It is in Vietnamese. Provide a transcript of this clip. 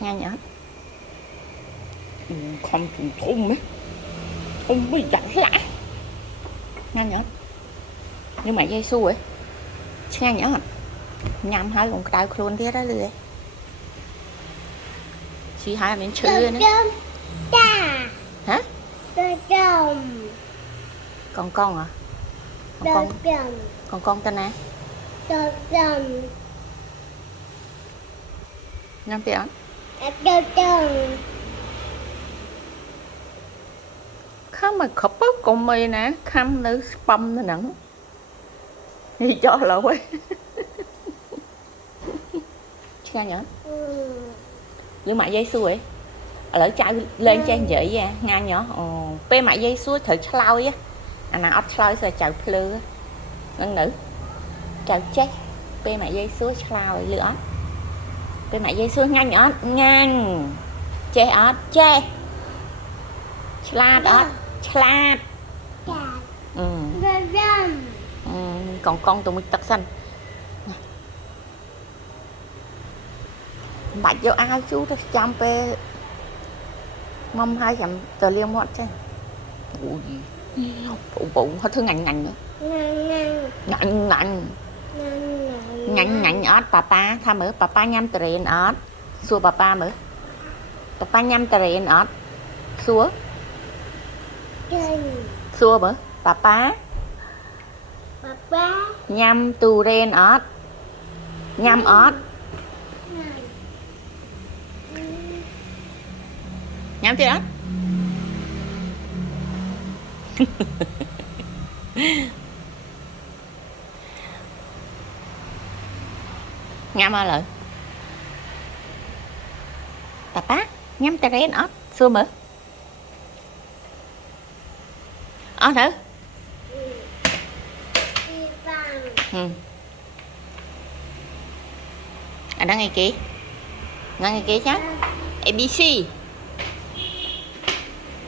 Nghe nhở. Không thùng thùng ấy. Không bị giặt lã. Nghe nhở. Nhưng mà dây xu ấy. Nghe nhở. Nhằm hai con đau khuôn thế đó lưới. Chị hai miếng chữ nữa. Hả? Con à? Con tên nè. Nhắm tiếng. Không mà khóc bớt con mì nè. Khăm nữ băm nè nặng. Gì cho là quay. Chưa nhở. Nhưng mà dây xuôi lỡ chạy lên trên vậy à ngang nhỏ pe mại dây xuôi thử chlau á anh nào ấp chlau rồi chào plư ngân nữ chào chết pe mại dây xuôi chlau lửa pe mại dây xuôi ngang nhỏ ngang che ớt che chlat ớt chlat còn con tụi mình tật xanh bạch vô ao chú ta chăm pe mâm hai chậm tờ liêm hót chứ phụ hết thứ ngành nữa ngành ớt papa tham ở papa nhâm tiền ớt xua papa mở papa nhâm tiền ớt xua mở papa nhâm tu ren ớt nhâm ớt nhắm chưa đó. Nhắm à lợi. Papa nhắm tay rén ớt xưa mở. Ớt thử. Anh đang ngay kia. Đang ngay kia chứ. ABC.